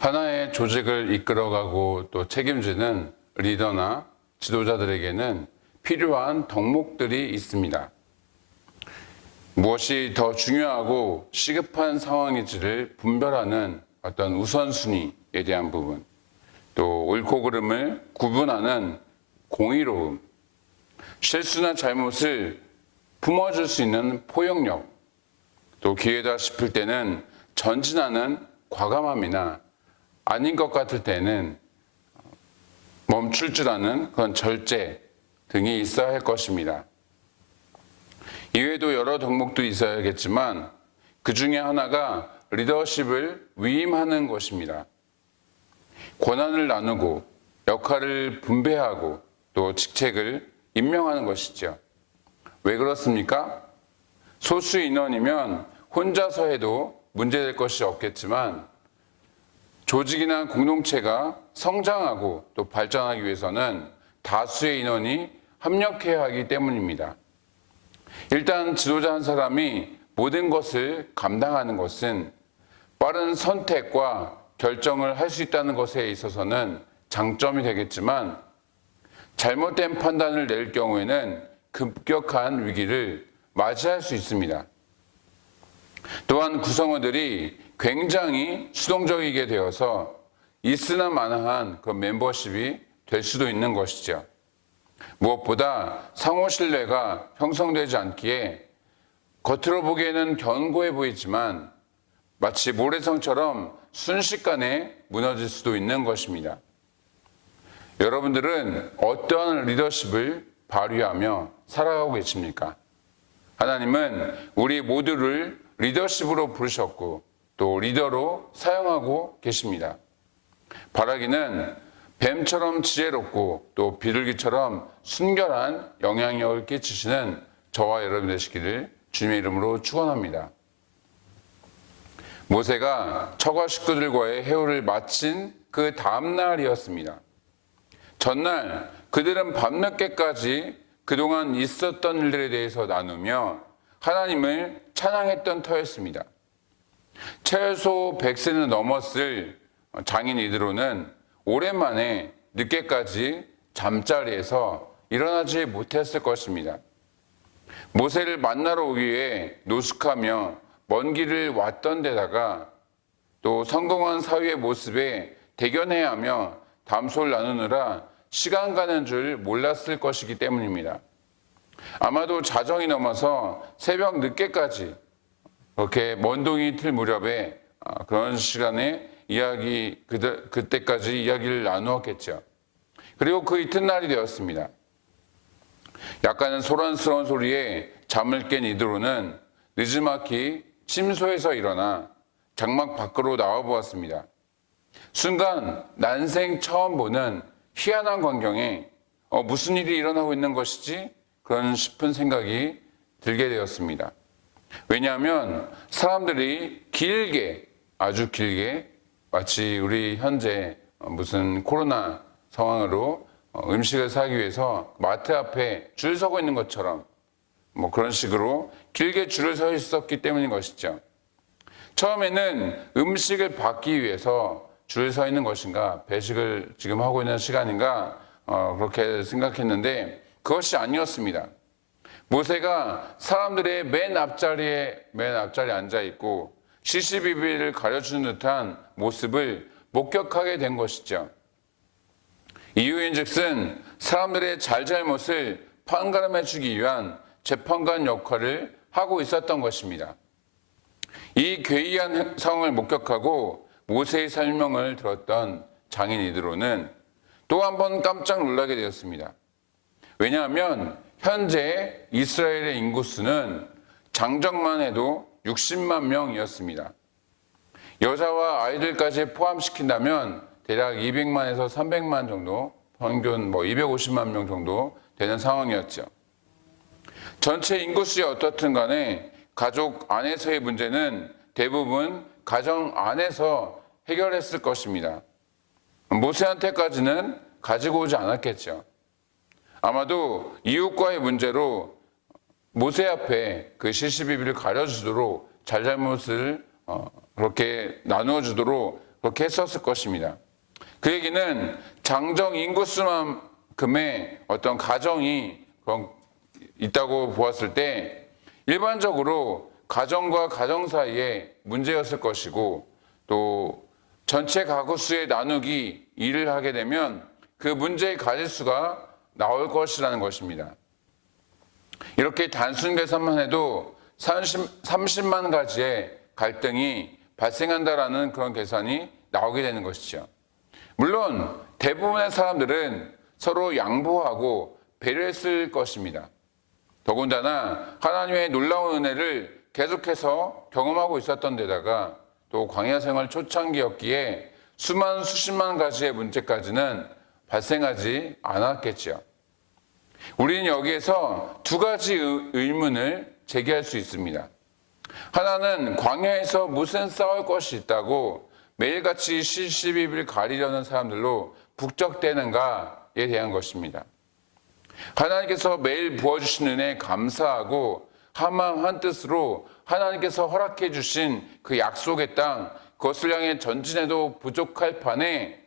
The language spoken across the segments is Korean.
하나의 조직을 이끌어가고 또 책임지는 리더나 지도자들에게는 필요한 덕목들이 있습니다. 무엇이 더 중요하고 시급한 상황인지를 분별하는 어떤 우선순위에 대한 부분, 또 옳고 그름을 구분하는 공의로움, 실수나 잘못을 품어줄 수 있는 포용력, 또 기회다 싶을 때는 전진하는 과감함이나 아닌 것 같을 때는 멈출 줄 아는 그런 절제 등이 있어야 할 것입니다. 이외에도 여러 덕목도 있어야겠지만 그 중에 하나가 리더십을 위임하는 것입니다. 권한을 나누고 역할을 분배하고 또 직책을 임명하는 것이죠. 왜 그렇습니까? 소수 인원이면 혼자서 해도 문제될 것이 없겠지만 조직이나 공동체가 성장하고 또 발전하기 위해서는 다수의 인원이 합력해야 하기 때문입니다. 일단 지도자 한 사람이 모든 것을 감당하는 것은 빠른 선택과 결정을 할 수 있다는 것에 있어서는 장점이 되겠지만 잘못된 판단을 낼 경우에는 급격한 위기를 맞이할 수 있습니다. 또한 구성원들이 굉장히 수동적이게 되어서 있으나 마나한 그 멤버십이 될 수도 있는 것이죠. 무엇보다 상호 신뢰가 형성되지 않기에 겉으로 보기에는 견고해 보이지만 마치 모래성처럼 순식간에 무너질 수도 있는 것입니다. 여러분들은 어떠한 리더십을 발휘하며 살아가고 계십니까? 하나님은 우리 모두를 리더십으로 부르셨고 또 리더로 사용하고 계십니다. 바라기는 뱀처럼 지혜롭고 또 비둘기처럼 순결한 영향력을 끼치시는 저와 여러분 되시기를 주님의 이름으로 축원합니다. 모세가 처가 식구들과의 회오를 마친 그 다음 날이었습니다. 전날 그들은 밤늦게까지 그동안 있었던 일들에 대해서 나누며 하나님을 찬양했던 터였습니다. 최소 100세는 넘었을 장인 이드로는 오랜만에 늦게까지 잠자리에서 일어나지 못했을 것입니다. 모세를 만나러 오기 위해 노숙하며 먼 길을 왔던 데다가 또 성공한 사위의 모습에 대견해야 하며 담소를 나누느라 시간 가는 줄 몰랐을 것이기 때문입니다. 아마도 자정이 넘어서 새벽 늦게까지 그렇게 먼동이 틀 무렵에 그런 시간에 그때까지 이야기를 나누었겠죠. 그리고 그 이튿날이 되었습니다. 약간은 소란스러운 소리에 잠을 깬 이드로는 느지막이 침소에서 일어나 장막 밖으로 나와 보았습니다. 순간 난생 처음 보는 희한한 광경에 무슨 일이 일어나고 있는 것이지? 그런 싶은 생각이 들게 되었습니다. 왜냐하면 사람들이 아주 길게 마치 우리 현재 무슨 코로나 상황으로 음식을 사기 위해서 마트 앞에 줄 서고 있는 것처럼 그런 식으로 길게 줄을 서 있었기 때문인 것이죠. 처음에는 음식을 받기 위해서 줄을 서 있는 것인가, 배식을 지금 하고 있는 시간인가, 그렇게 생각했는데 그것이 아니었습니다. 모세가 사람들의 맨 앞자리에 앉아 있고 시시비비를 가려주는 듯한 모습을 목격하게 된 것이죠. 이유인즉슨 사람들의 잘잘못을 판가름해 주기 위한 재판관 역할을 하고 있었던 것입니다. 이 괴이한 상황을 목격하고 모세의 설명을 들었던 장인 이드로는 또 한 번 깜짝 놀라게 되었습니다. 왜냐하면 현재 이스라엘의 인구수는 장정만 해도 60만 명이었습니다. 여자와 아이들까지 포함시킨다면 대략 200만에서 300만 정도, 평균 250만 명 정도 되는 상황이었죠. 전체 인구수에 어떻든 간에 가족 안에서의 문제는 대부분 가정 안에서 해결했을 것입니다. 모세한테까지는 가지고 오지 않았겠죠. 아마도 이웃과의 문제로 모세 앞에 그 시시비비를 가려주도록 잘잘못을 그렇게 나누어 주도록 그렇게 했었을 것입니다. 그 얘기는 장정 인구수만큼의 어떤 가정이 있다고 보았을 때 일반적으로 가정과 가정 사이에 문제였을 것이고, 또 전체 가구 수의 나누기 2를 하게 되면 그 문제의 가지수가 나올 것이라는 것입니다. 이렇게 단순 계산만 해도 30만 가지의 갈등이 발생한다라는 그런 계산이 나오게 되는 것이죠. 물론 대부분의 사람들은 서로 양보하고 배려했을 것입니다. 더군다나 하나님의 놀라운 은혜를 계속해서 경험하고 있었던 데다가 또 광야 생활 초창기였기에 수십만 가지의 문제까지는 발생하지 않았겠죠. 우리는 여기에서 두 가지 의문을 제기할 수 있습니다. 하나는 광야에서 무슨 싸울 것이 있다고 매일같이 시시비비를 가리려는 사람들로 북적대는가에 대한 것입니다. 하나님께서 매일 부어주신 은혜에 감사하고 한마음 한뜻으로 하나님께서 허락해 주신 그 약속의 땅, 그것을 향해 전진해도 부족할 판에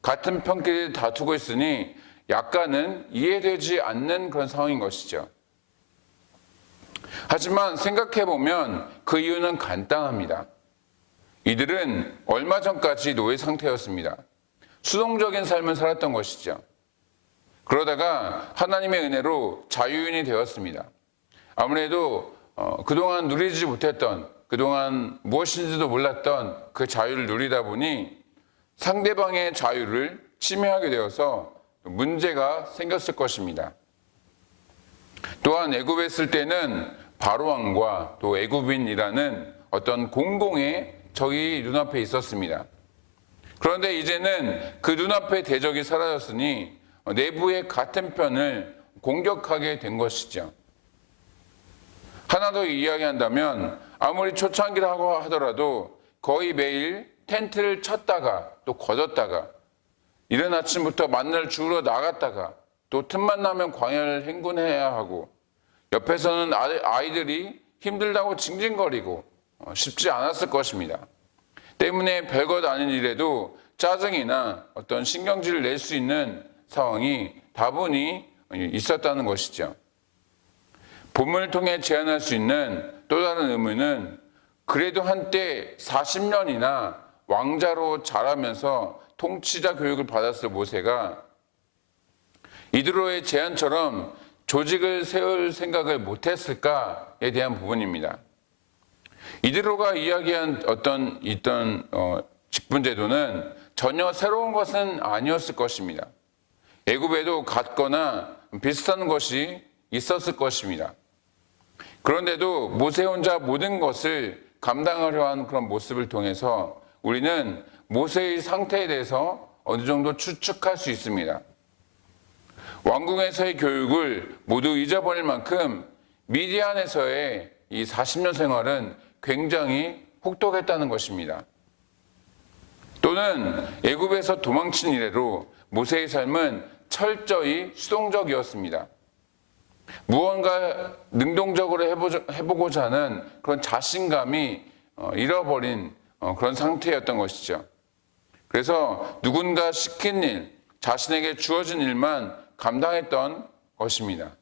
같은 편끼리 다투고 있으니 약간은 이해되지 않는 그런 상황인 것이죠. 하지만 생각해보면 그 이유는 간단합니다. 이들은 얼마 전까지 노예 상태였습니다. 수동적인 삶을 살았던 것이죠. 그러다가 하나님의 은혜로 자유인이 되었습니다. 아무래도 그동안 누리지 못했던, 그동안 무엇인지도 몰랐던 그 자유를 누리다 보니 상대방의 자유를 침해하게 되어서 문제가 생겼을 것입니다. 또한 애굽에 있을 때는 바로왕과 또 애굽인이라는 어떤 공공의 적이 눈앞에 있었습니다. 그런데 이제는 그 눈앞의 대적이 사라졌으니 내부의 같은 편을 공격하게 된 것이죠. 하나 더 이야기한다면 아무리 초창기라고 하더라도 거의 매일 텐트를 쳤다가 또 거뒀다가 이른 아침부터 만나를 주우러 나갔다가 또 틈만 나면 광야를 행군해야 하고 옆에서는 아이들이 힘들다고 징징거리고 쉽지 않았을 것입니다. 때문에 별것 아닌 일에도 짜증이나 어떤 신경질을 낼 수 있는 상황이 다분히 있었다는 것이죠. 본문을 통해 제안할 수 있는 또 다른 의문은 그래도 한때 40년이나 왕자로 자라면서 통치자 교육을 받았을 모세가 이드로의 제안처럼 조직을 세울 생각을 못했을까에 대한 부분입니다. 이드로가 이야기한 있던 직분제도는 전혀 새로운 것은 아니었을 것입니다. 애굽에도 같거나 비슷한 것이 있었을 것입니다. 그런데도 모세 혼자 모든 것을 감당하려 한 그런 모습을 통해서 우리는 모세의 상태에 대해서 어느 정도 추측할 수 있습니다. 왕궁에서의 교육을 모두 잊어버릴 만큼 미디안에서의 이 40년 생활은 굉장히 혹독했다는 것입니다. 또는 애굽에서 도망친 이래로 모세의 삶은 철저히 수동적이었습니다. 무언가 능동적으로 해보고자 하는 그런 자신감이 잃어버린 그런 상태였던 것이죠. 그래서 누군가 시킨 일, 자신에게 주어진 일만 감당했던 것입니다.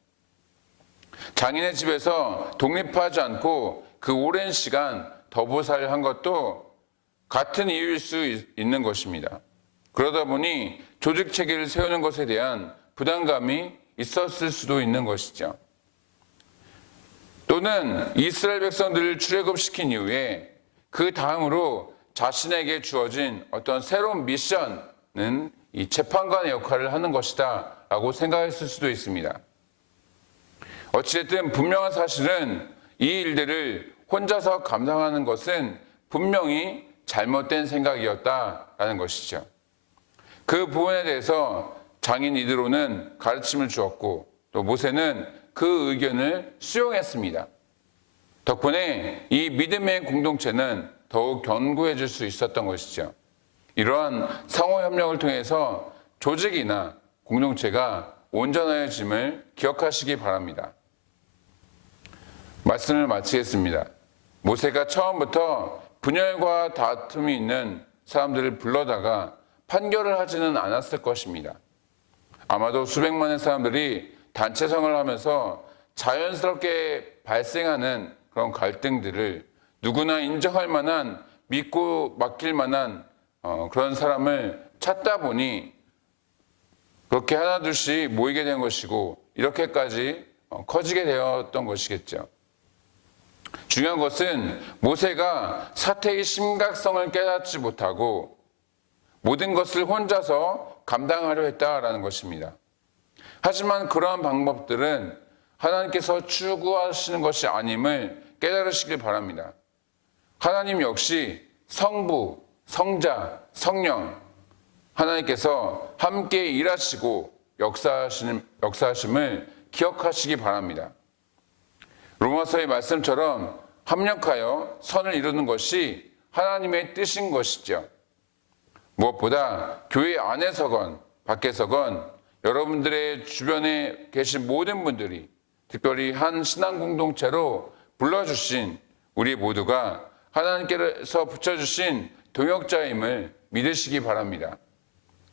장인의 집에서 독립하지 않고 그 오랜 시간 더부살한 것도 같은 이유일 수 있는 것입니다. 그러다 보니 조직 체계를 세우는 것에 대한 부담감이 있었을 수도 있는 것이죠. 또는 이스라엘 백성들을 출애굽시킨 이후에 그 다음으로 자신에게 주어진 어떤 새로운 미션은 이 재판관의 역할을 하는 것이다 라고 생각했을 수도 있습니다. 어찌됐든 분명한 사실은 이 일들을 혼자서 감당하는 것은 분명히 잘못된 생각이었다라는 것이죠. 그 부분에 대해서 장인 이드로는 가르침을 주었고 또 모세는 그 의견을 수용했습니다. 덕분에 이 믿음의 공동체는 더욱 견고해질 수 있었던 것이죠. 이러한 상호협력을 통해서 조직이나 공동체가 온전해짐을 기억하시기 바랍니다. 말씀을 마치겠습니다. 모세가 처음부터 분열과 다툼이 있는 사람들을 불러다가 판결을 하지는 않았을 것입니다. 아마도 수백만의 사람들이 단체성을 하면서 자연스럽게 발생하는 그런 갈등들을 누구나 인정할 만한, 믿고 맡길 만한 그런 사람을 찾다 보니 그렇게 하나둘씩 모이게 된 것이고 이렇게까지 커지게 되었던 것이겠죠. 중요한 것은 모세가 사태의 심각성을 깨닫지 못하고 모든 것을 혼자서 감당하려 했다라는 것입니다. 하지만 그러한 방법들은 하나님께서 추구하시는 것이 아님을 깨달으시길 바랍니다. 하나님 역시 성부, 성자, 성령, 하나님께서 함께 일하시고 역사하심을 기억하시기 바랍니다. 로마서의 말씀처럼 합력하여 선을 이루는 것이 하나님의 뜻인 것이죠. 무엇보다 교회 안에서건 밖에서건 여러분들의 주변에 계신 모든 분들이 특별히 한 신앙 공동체로 불러주신 우리 모두가 하나님께서 붙여주신 동역자임을 믿으시기 바랍니다.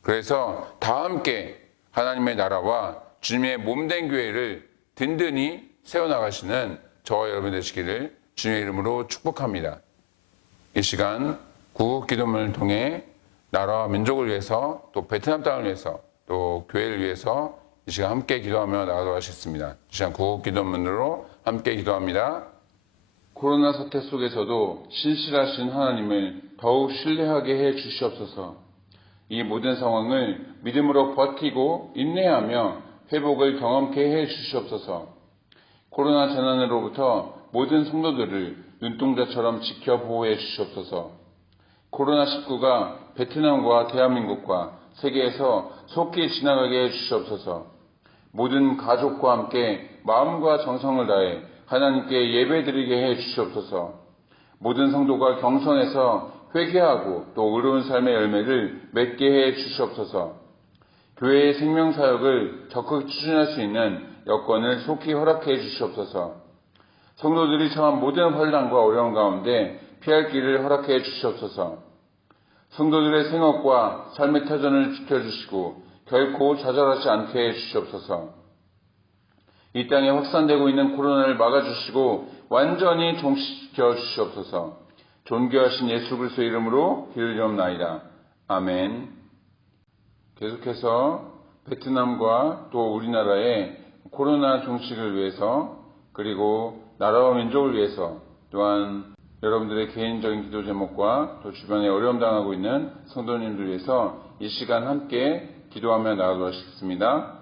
그래서 다 함께 하나님의 나라와 주님의 몸된 교회를 든든히 세워나가시는 저와 여러분 되시기를 주님의 이름으로 축복합니다. 이 시간 구국 기도문을 통해 나라와 민족을 위해서 또 베트남 땅을 위해서 또 교회를 위해서 이 시간 함께 기도하며 나가도록 하겠습니다. 이 시간 구국 기도문으로 함께 기도합니다. 코로나 사태 속에서도 신실하신 하나님을 더욱 신뢰하게 해 주시옵소서. 이 모든 상황을 믿음으로 버티고 인내하며 회복을 경험케 해 주시옵소서. 코로나 재난으로부터 모든 성도들을 눈동자처럼 지켜 보호해 주시옵소서. 코로나19가 베트남과 대한민국과 세계에서 속히 지나가게 해 주시옵소서. 모든 가족과 함께 마음과 정성을 다해 하나님께 예배드리게 해 주시옵소서. 모든 성도가 경선에서 회개하고 또 의로운 삶의 열매를 맺게 해 주시옵소서. 교회의 생명사역을 적극 추진할 수 있는 여건을 속히 허락해 주시옵소서. 성도들이 처한 모든 환난과 어려움 가운데 피할 길을 허락해 주시옵소서. 성도들의 생업과 삶의 터전을 지켜주시고 결코 좌절하지 않게 해 주시옵소서. 이 땅에 확산되고 있는 코로나를 막아주시고 완전히 종식시켜 주시옵소서. 존귀하신 예수 그리스도의 이름으로 기도드리옵나이다. 아멘. 계속해서 베트남과 또 우리나라의 코로나 종식을 위해서 그리고 나라와 민족을 위해서 또한 여러분들의 개인적인 기도 제목과 또 주변에 어려움 당하고 있는 성도님들 위해서 이 시간 함께 기도하며 나아가겠습니다.